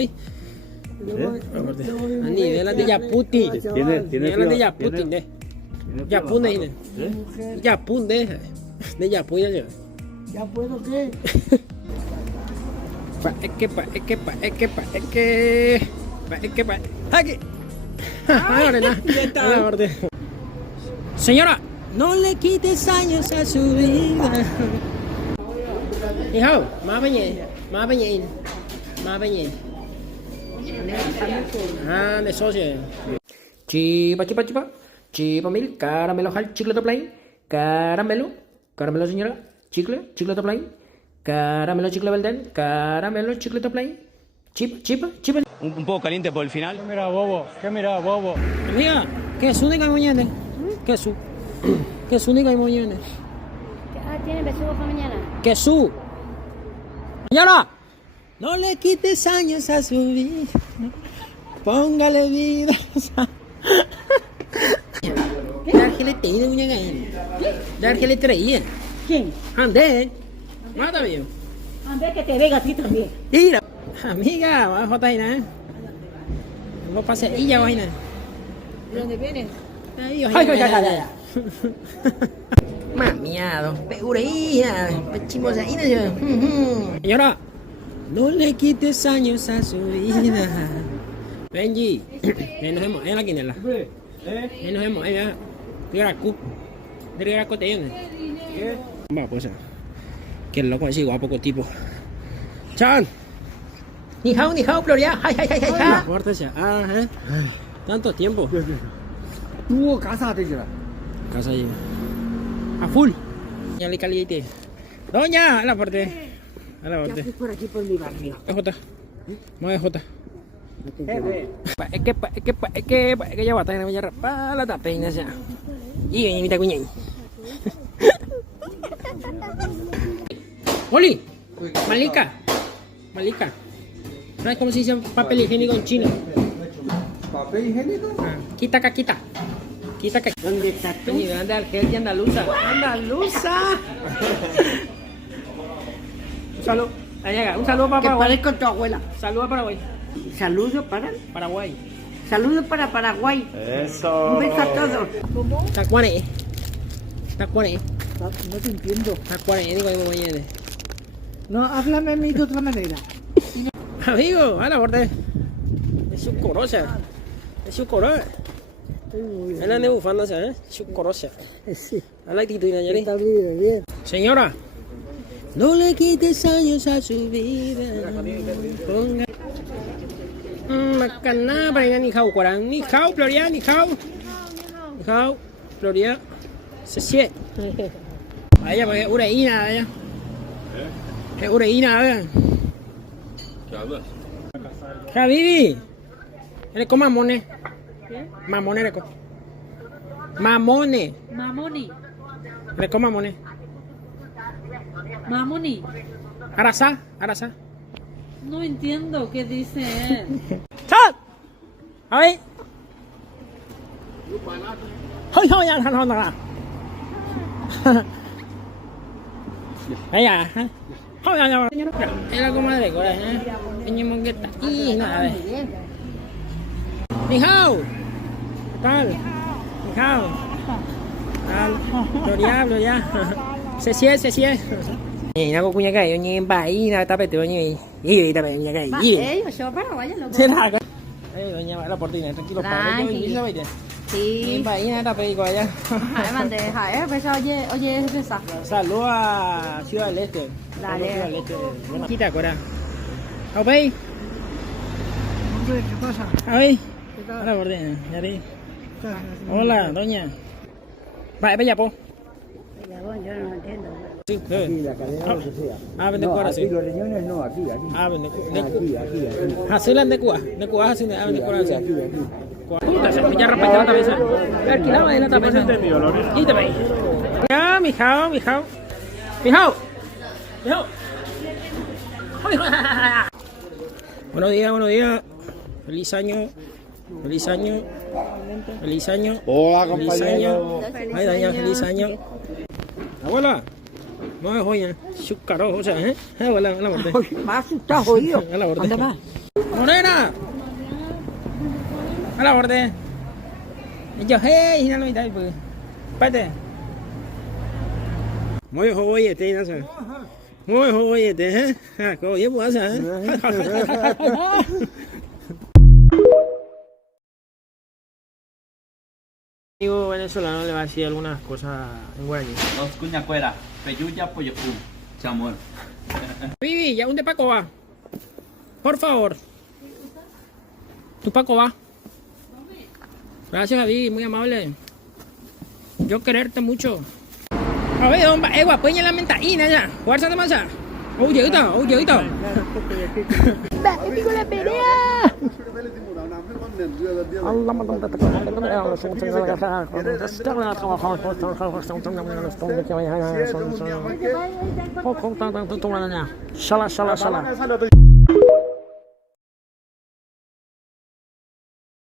hoy. 아니 얘한테 야 뿌띠 얘한테 야 뿌띠인데 야 뿌네 야 뿌인데 내 야 뿌야죠 ¿Ya puedo qué? Señora, no le quites años a su vida. Hijo, más bañé. Ah, de socio. Chipa mil, caramelo, chicleto plain, caramelo, señora, chicleto plain, caramelo, chicle belden, caramelo, chicleto plain, chipa. Un poco caliente por el final. ¿Qué mira, bobo? Amiga, ¿qué es única y mañana? ¿Qué es única y mañana? ¿Tiene besugo para mañana? ¿Qué su? Señora, no le quites años a su vida, póngale vida. Darle teído muñeca ahí. Darle traía. ¿Quién? Ande. Mátame yo. Ande que te venga a ti también. Mira, amiga, va a joder ahí, ¿no? No pase ahí ya vaina. ¿De dónde vienes? Ay, mamiado, pegureía, chimosaína yo. Señora, no le quites años a su vida. Benji, nos vemos en la quinela. Nos vemos allá. Dari aku te ¿qué? Va, pues. Que loco así guapo con tipo. Chan. Ni hao, Gloria. Ay. Fuerte ya. Tanto tiempo. casa de ella. Casa ahí. A full. Ya le caliente. Doña, a la parte. Ya fui por aquí por mi barrio. Jota. Mueve Jota. Es que ya batalla me ya para la tapeina ya. Y invita cuña. Oli, Malika. ¿Sabes cómo se dice papel higiénico en chino? ¿Papel higiénico? Quita. ¿Dónde estás tú? Anda Argelia andaluza. Un saludo. Un saludo para Que Paraguay. parezco tu abuela. Saludo a Paraguay. Saludos para... Paraguay. Saludos para Paraguay. Eso. Un beso a todos. Tacuane. No te entiendo. Tacuane, digo ahí mañana. No, háblame a mí de otra manera. Amigo, a la borde. Es su corosa. Es la de bufanda, ¿sabes? Su corosa. Sí, A la actitud, Nayari. está bien. Señora, no le quites años a su vida. Ponga. Macana para ir a ni hao, Cuarán. Ni hao, Floria, ni hao. Floria. Se siente. Vaya, pues, ureína, vaya. Es ureína, vaya. ¿Qué hablas? Javivi. Eres con mamones. Mamones, eres con. Mamones. Mamoni, Eres con mamones. Mamoni, Arasá. no entiendo qué dice él. ¡Chat! A ver. ¡Ay, ya, no! Allá, era comadre, coraje, peña mongueta. Y nada, Ni hao. ¿Qué tal? Ni hao. Gloria. Se siente. Nako kunya kai ni bai na tapete ni. Tapete kunya kai. Yo para Paraguay, loco. Será. Doña va a la portina, tranquilo, Tranquilo. Sí. Bai na tapete ko allá. Pues oye, es pesado. Saludos a Ciudad del Este. Dale. Ciudad del Este. Bueno, quita cora. A ver. Hombre, ¿qué pasa? A ver. ¿Qué tal? Hola, portina. Yari. Hola, doña. Va, bella po. Yo no entiendo. Sí, La cadena lo que sea. vende No, cora, aquí sí. los riñones no, aquí. Vende Aquí. Hasilan de Cuba. De Cuba hasilan vende cora, sí. Aquí. Se me ya rapaz la cabeza. Alquilaba de la cabeza. Quítame. Ya, mi hao. Buenos días. Feliz año. Hola, Feliz año. Ay, doña, feliz año. Abuela. No es joya. Su caro, o sea, abuela, a la muerte. Me ha asustado, oído. A la muerte. Anda más. Morena. A la orden. Yo, hey, no me da el pues. Pate. Muy joven, te no sé. Muy joven, te, ¿eh? Có dễ quá sao? Amigo venezolano le va a decir algunas cosas en guaraní. Dos cuña cuera. Peyuya pollo chamor. Vivi, ¿ya dónde Paco va? Por favor. ¿Tu Paco va? Gracias, Vivi, muy amable. Yo quererte mucho. A ver, hombre, guapeña la mentaína ya. Fuerza de masa. Oye, ito, oye, ito. ¡Dale, con la pelea! Allah Shala, shala, shala.